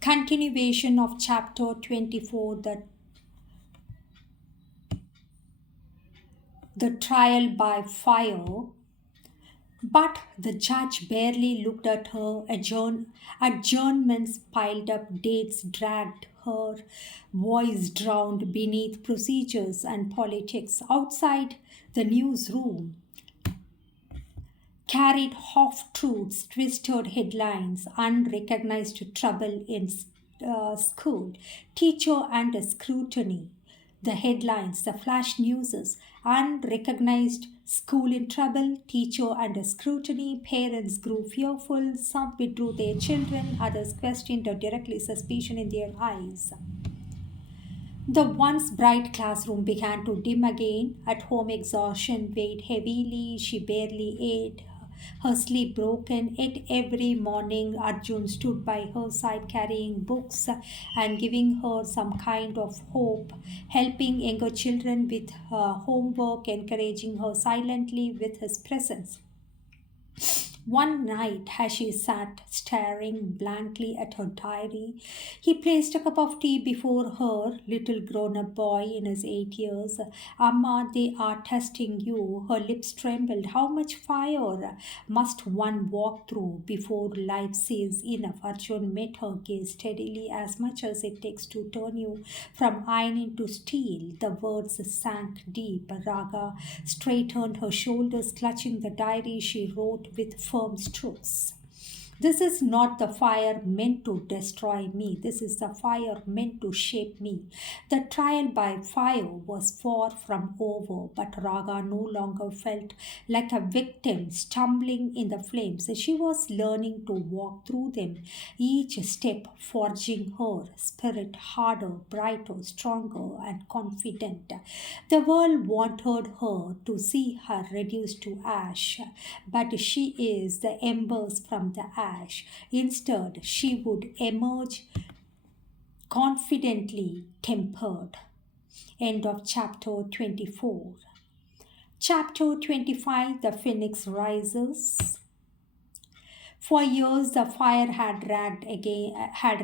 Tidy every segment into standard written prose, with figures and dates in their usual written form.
Continuation of chapter 24, the trial by fire. But the judge barely looked at her. Adjournments piled up, dates dragged, her voice drowned beneath procedures and politics. Outside the newsroom carried half truths, twisted headlines, unrecognized trouble in school, teacher under scrutiny. The headlines, the flash newses, unrecognized school in trouble, teacher under scrutiny, parents grew fearful, some withdrew their children, others questioned or directly suspicion in their eyes. The once bright classroom began to dim again. At home, exhaustion weighed heavily. She barely ate, her sleep broken. Yet every morning, Arjun stood by her side carrying books and giving her some kind of hope, helping younger children with homework, encouraging her silently with his presence. One night, as she sat staring blankly at her diary, he placed a cup of tea before her, little grown up boy in his 8 years. Amma, they are testing you. Her lips trembled. How much fire must one walk through before life says enough? Arjun met her gaze steadily, as much as it takes to turn you from iron into steel. The words sank deep. Raga straightened her shoulders, clutching the diary she wrote with firm strokes. This is not the fire meant to destroy me. This is the fire meant to shape me. The trial by fire was far from over, but Raga no longer felt like a victim stumbling in the flames. She was learning to walk through them, each step forging her spirit harder, brighter, stronger, and confident. The world wanted her to see her reduced to ash, but she is the embers from the ash. Instead, she would emerge confidently tempered. End of chapter 24. Chapter 25, the phoenix rises. For years, the fire had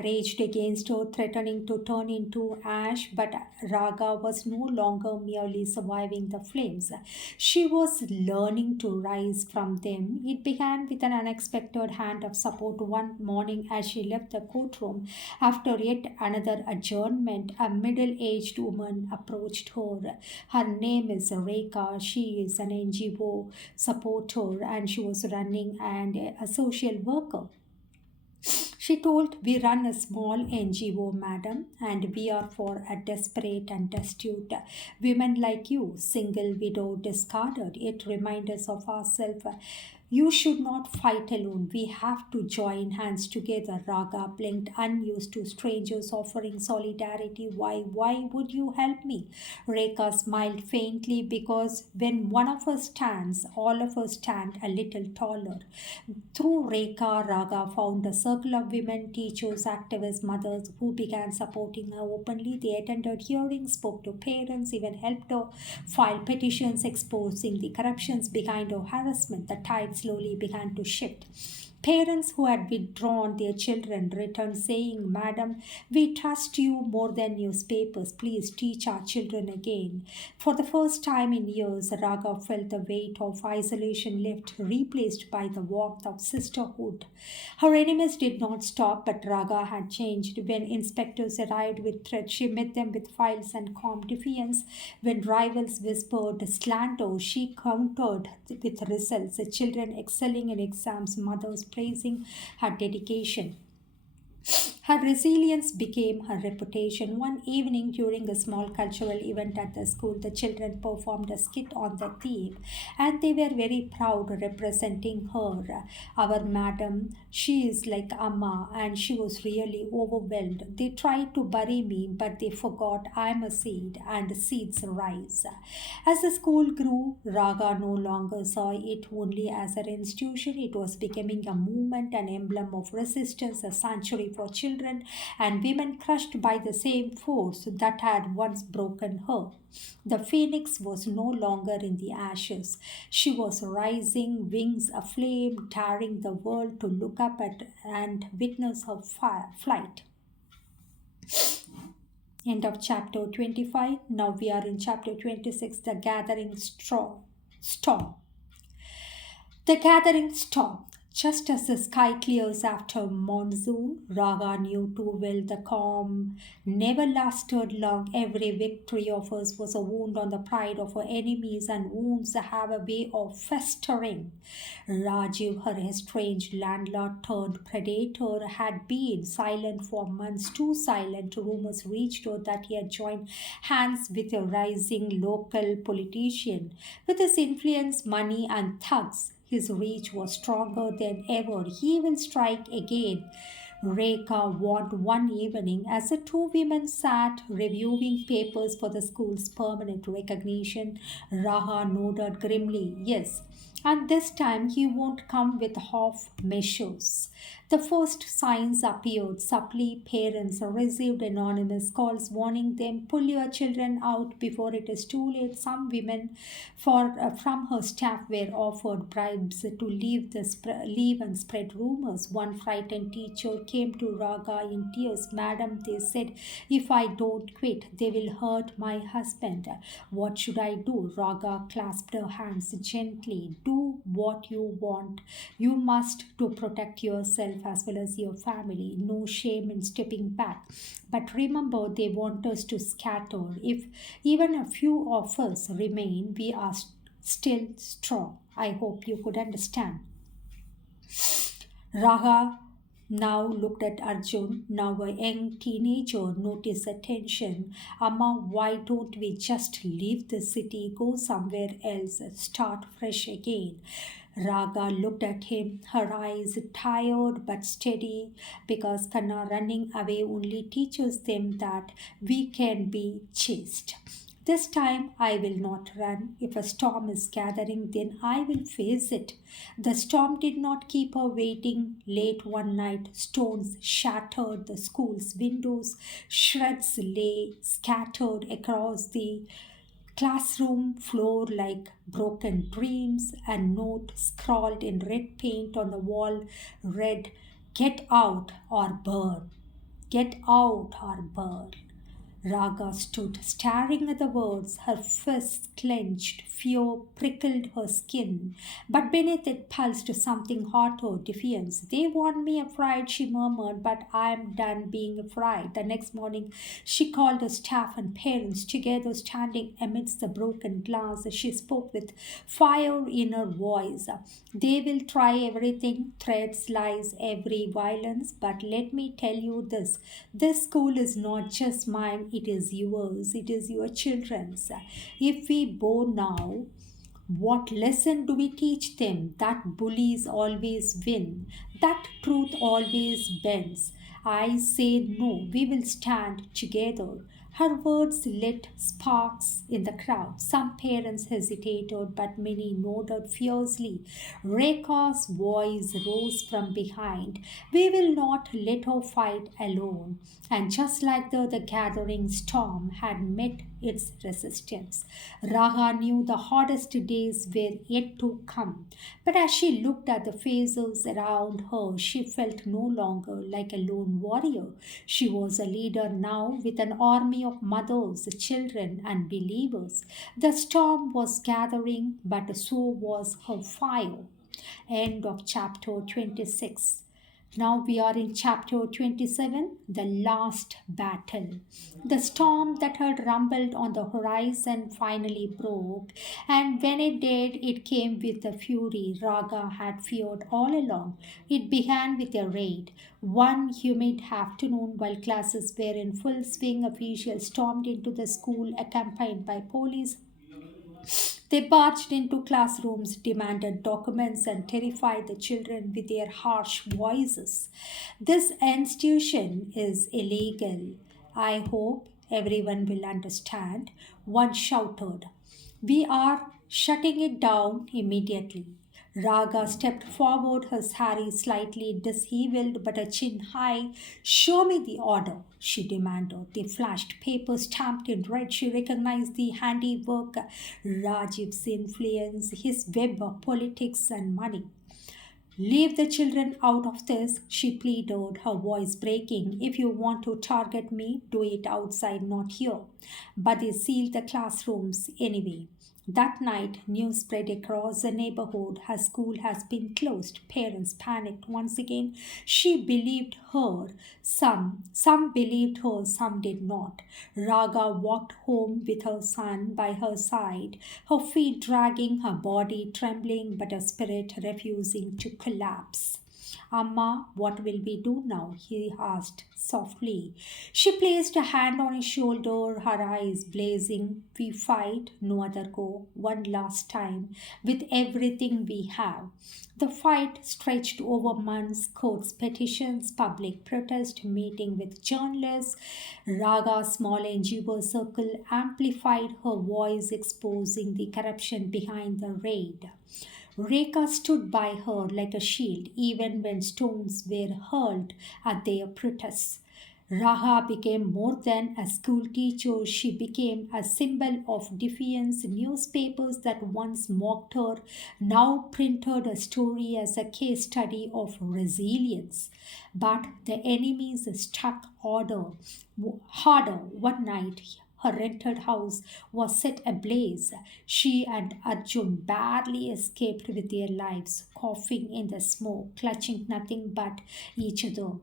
raged against her, threatening to turn into ash. But Raga was no longer merely surviving the flames; she was learning to rise from them. It began with an unexpected hand of support. One morning, as she left the courtroom after yet another adjournment, a middle-aged woman approached her. Her name is Rekha. She is an NGO supporter, and she was running and a social worker. She told, "We run a small NGO, madam, and we are for a desperate and destitute women like you, single, widow, discarded. It reminds us of ourselves. You should not fight alone. We have to join hands together." Raga blinked, unused to strangers offering solidarity. Why would you help me? Rekha smiled faintly, because when one of us stands, all of us stand a little taller. Through Rekha, Raga found a circle of women, teachers, activists, mothers who began supporting her openly. They attended hearings, spoke to parents, even helped her file petitions exposing the corruptions behind her harassment. The tide slowly began to shift. Parents who had withdrawn their children returned saying, "Madam, we trust you more than newspapers. Please teach our children again." For the first time in years, Raga felt the weight of isolation lift, replaced by the warmth of sisterhood. Her enemies did not stop, but Raga had changed. When inspectors arrived with threats, she met them with files and calm defiance. When rivals whispered slander, she countered with results. The children excelling in exams, mothers praising her dedication. Her resilience became her reputation. One evening during a small cultural event at the school, the children performed a skit on the theme, and they were very proud representing her. Our madam, she is like Amma, and she was really overwhelmed. They tried to bury me, but they forgot I am a seed, and seeds rise. As the school grew, Raga no longer saw it only as an institution. It was becoming a movement, an emblem of resistance, a sanctuary for children and women crushed by the same force that had once broken her. The phoenix was no longer in the ashes. She was rising, wings aflame, daring the world to look up at and witness her flight. End of chapter 25. Now we are in chapter 26, the gathering storm. The gathering storm. Just as the sky clears after monsoon, Raga knew too well the calm never lasted long. Every victory of us was a wound on the pride of her enemies, and wounds have a way of festering. Rajiv, her estranged landlord turned predator, had been silent for months, too silent. Rumors reached her that he had joined hands with a rising local politician. With his influence, money, and thugs, his reach was stronger than ever. He will strike again. Rekha warned one evening as the two women sat reviewing papers for the school's permanent recognition. Raha nodded grimly. Yes, and this time he won't come with half measures. The first signs appeared. Supply parents received anonymous calls warning them, pull your children out before it is too late. Some women from her staff were offered bribes to leave and spread rumors. One frightened teacher came to Raga in tears. Madam, they said, if I don't quit, they will hurt my husband. What should I do? Raga clasped her hands gently. Do what you want. You must to protect yourself as well as your family. No shame in stepping back. But remember, they want us to scatter. If even a few of us remain, we are still strong. I hope you could understand. Raga now looked at Arjun, now a young teenager, noticed the tension. Amma, why don't we just leave the city, go somewhere else, start fresh again? Raga looked at him, her eyes tired but steady, because Kanna running away only teaches them that we can be chased. This time I will not run. If a storm is gathering, then I will face it. The storm did not keep her waiting. Late one night, stones shattered the school's windows. Shreds lay scattered across the classroom floor like broken dreams. A note scrawled in red paint on the wall read, "Get out or burn. Get out or burn." Raga stood staring at the words, her fists clenched. Fear prickled her skin, but beneath it pulsed something hotter, defiance. They want me afraid, she murmured, but I am done being afraid. The next morning, she called her staff and parents together, standing amidst the broken glass. She spoke with fire in her voice. They will try everything, threats, lies, every violence, but let me tell you this. This school is not just mine, it is yours, it is your children's. If we bow now, what lesson do we teach them? That bullies always win, that truth always bends. I say no, we will stand together. Her words lit sparks in the crowd. Some parents hesitated, but many nodded fiercely. Rekha's voice rose from behind. We will not let her fight alone. And just like the gathering storm had met its resistance, Raga knew the hardest days were yet to come. But as she looked at the faces around her, she felt no longer like a lone warrior. She was a leader now with an army of mothers, children, and believers. The storm was gathering, but so was her fire. End of chapter 26. Now we are in chapter 27, the last battle. The storm that had rumbled on the horizon finally broke, and when it did, it came with the fury Raga had feared all along. It began with a raid. One humid afternoon, while classes were in full swing, officials stormed into the school accompanied by police. They barged into classrooms, demanded documents, and terrified the children with their harsh voices. This institution is illegal. I hope everyone will understand. One shouted. We are shutting it down immediately. Raga stepped forward, her sari slightly disheveled but a chin high. Show me the order, she demanded. They flashed papers stamped in red. She recognized the handiwork, Rajiv's influence, his web of politics and money. Leave the children out of this, she pleaded, her voice breaking. If you want to target me, do it outside, not here. But they sealed the classrooms anyway. That night, news spread across the neighborhood. Her school has been closed. Parents panicked once again. She believed her. Some believed her, some did not. Raga walked home with her son by her side, her feet dragging, her body trembling, but her spirit refusing to collapse. Amma, what will we do now? He asked softly. She placed a hand on his shoulder, her eyes blazing. We fight, no other go, one last time, with everything we have. The fight stretched over months, courts, petitions, public protest, meeting with journalists. Raga's small NGO circle amplified her voice, exposing the corruption behind the raid. Rekha stood by her like a shield even when stones were hurled at their protests. Raha became more than a school teacher, she became a symbol of defiance. Newspapers that once mocked her now printed her story as a case study of resilience. But the enemies struck harder one night. Her rented house was set ablaze. She and Arjun barely escaped with their lives, coughing in the smoke, clutching nothing but each other.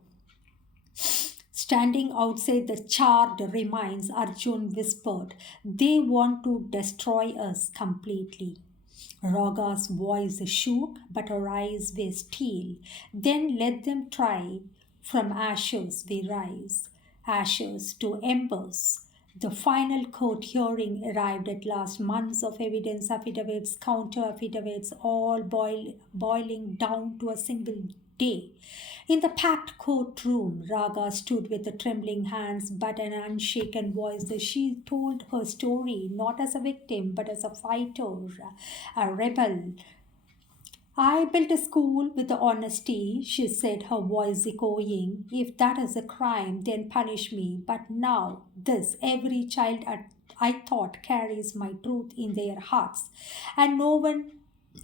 Standing outside the charred remains, Arjun whispered, "They want to destroy us completely." Raga's voice shook, but her eyes were still. "Then let them try. From ashes we rise, ashes to embers." The final court hearing arrived at last. Months of evidence, affidavits, counter affidavits, all boiling down to a single day. In the packed courtroom, Raga stood with the trembling hands but an unshaken voice. She told her story not as a victim but as a fighter, a rebel. "I built a school with honesty," she said, her voice echoing. "If that is a crime, then punish me. But now, this, every child I thought carries my truth in their hearts. And no one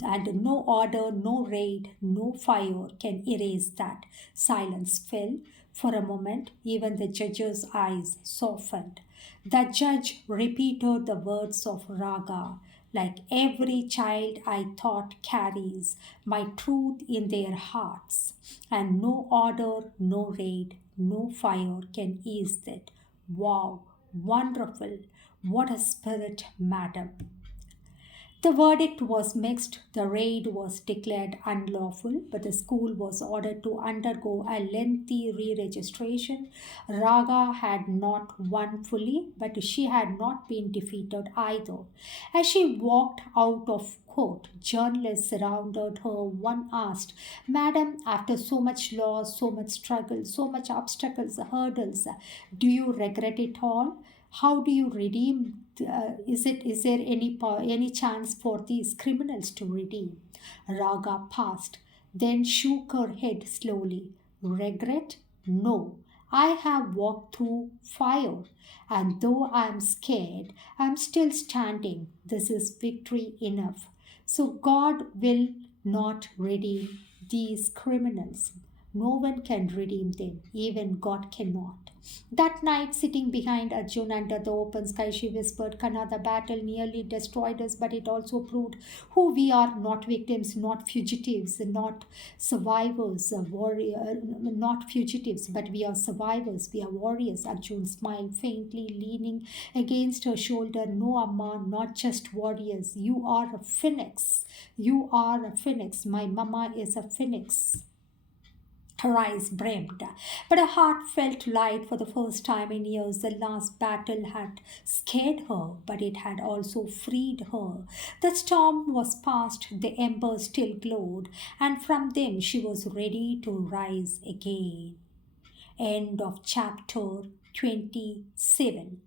and no order, no raid, no fire can erase that." Silence fell. For a moment, even the judge's eyes softened. The judge repeated the words of Raga. "Like every child I thought carries my truth in their hearts, and no order, no raid, no fire can ease that." Wow, wonderful. What a spirit, madam. The verdict was mixed. The raid was declared unlawful, but the school was ordered to undergo a lengthy re registration. Raga had not won fully, but she had not been defeated either. As she walked out of court, journalists surrounded her. One asked, "Madam, after so much loss, so much struggle, so much obstacles, hurdles, do you regret it all? How do you redeem? Is there any chance for these criminals to redeem?" Raga paused, then shook her head slowly. "Regret? No. I have walked through fire, and though I am scared, I am still standing. This is victory enough. So God will not redeem these criminals. No one can redeem them, even God cannot." That night, sitting behind Arjun under the open sky, she whispered, "Kana, the battle nearly destroyed us, but it also proved who we are, not victims, not fugitives, not survivors, not fugitives, but we are survivors, we are warriors." Arjun smiled faintly, leaning against her shoulder. "No, Amma, not just warriors. You are a phoenix. You are a phoenix. My mama is a phoenix." Her eyes brimmed, but her heart felt light for the first time in years. The last battle had scared her, but it had also freed her. The storm was past, the embers still glowed, and from them she was ready to rise again. End of chapter 27.